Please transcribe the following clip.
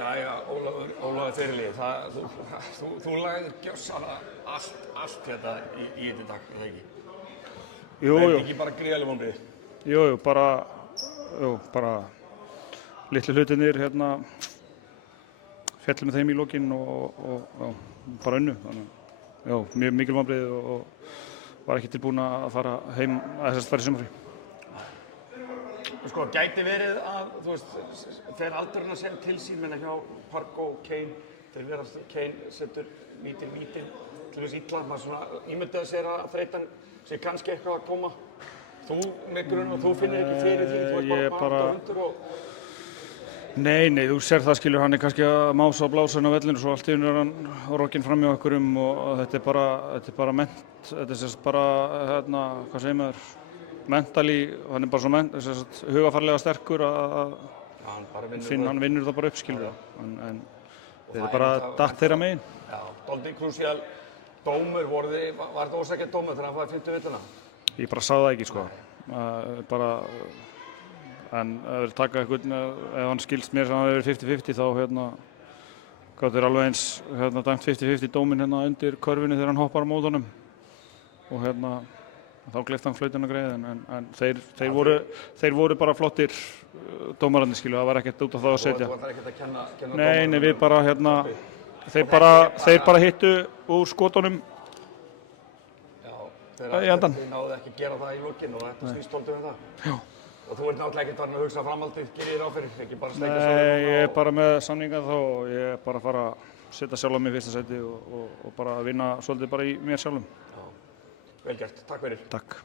Jæja, Ólafur Fyrirliði, þú lagðir gjörsamlega allt hérna í þetta dag, eða ekki? Jú. Það er ekki bara gríðarleg vonbrigði? Jú, bara litlu hlutirnir hérna féllu með þeim í lokin og bara unnu. Þannig að mjög mikil vonbrigði og var ekki tilbúin að fara heim að þessast fara í sumarfrí. Sko, gæti verið að, þú veist, þegar aldurinn að segja til sín minna hjá Park og Kane, þegar verðast Kane setur vítin til þess illa, maður svona ímyndaði sér að þreytan sé kannski eitthvað að koma. Þú með grunn og þú finnir ekki fyrir því, þú ert bara undur og... Nei, þú sér það skilur, hann er kannski að mása og blása inn á vellinu, svo allt í einu er hann rokkinn fram hjá einhverjum og þetta er bara þetta er sérst bara, hérna, hvað segir maður? Mentally, hann er bara svo hugafarlega sterkur að hann vinnur það bara upp, skilur það. En þetta er bara datt þeirra megin. Já, dálítið krúsíal dómur var þetta ósækjað dómur þegar hann fæði 50 vitana? Ég bara sá það ekki, sko. En ef taka einhvern, ef hann skilst mér sem hann hefur verið 50-50 þá gátt þeir alveg eins dæmt 50-50 dóminn hérna undir körfunni þegar hann hoppar á mótunum og þá gleypti hann flautuna greið en þeir voru bara flottir dómararnir, skilju, það var ekkert út af það að setja. Þú var ekkert að kenna Nei, við bara þeir bara hittu úr skotunum í endan. Þeir náðu ekki að gera það í lokin og þetta snýst dálítið um það. Já. Og þú ert náttúrulega ekkert farin að hugsa framhaldið, gerir þér áfyrir, ekki bara steikja saman? Nei, ég er bara með samninga þá og ég er bara að fara að setja sjálf á mig í fyrsta sæti og bara vinna svolítið bara í mér sjálfum. Já, vel gert. Takk fyrir. Takk.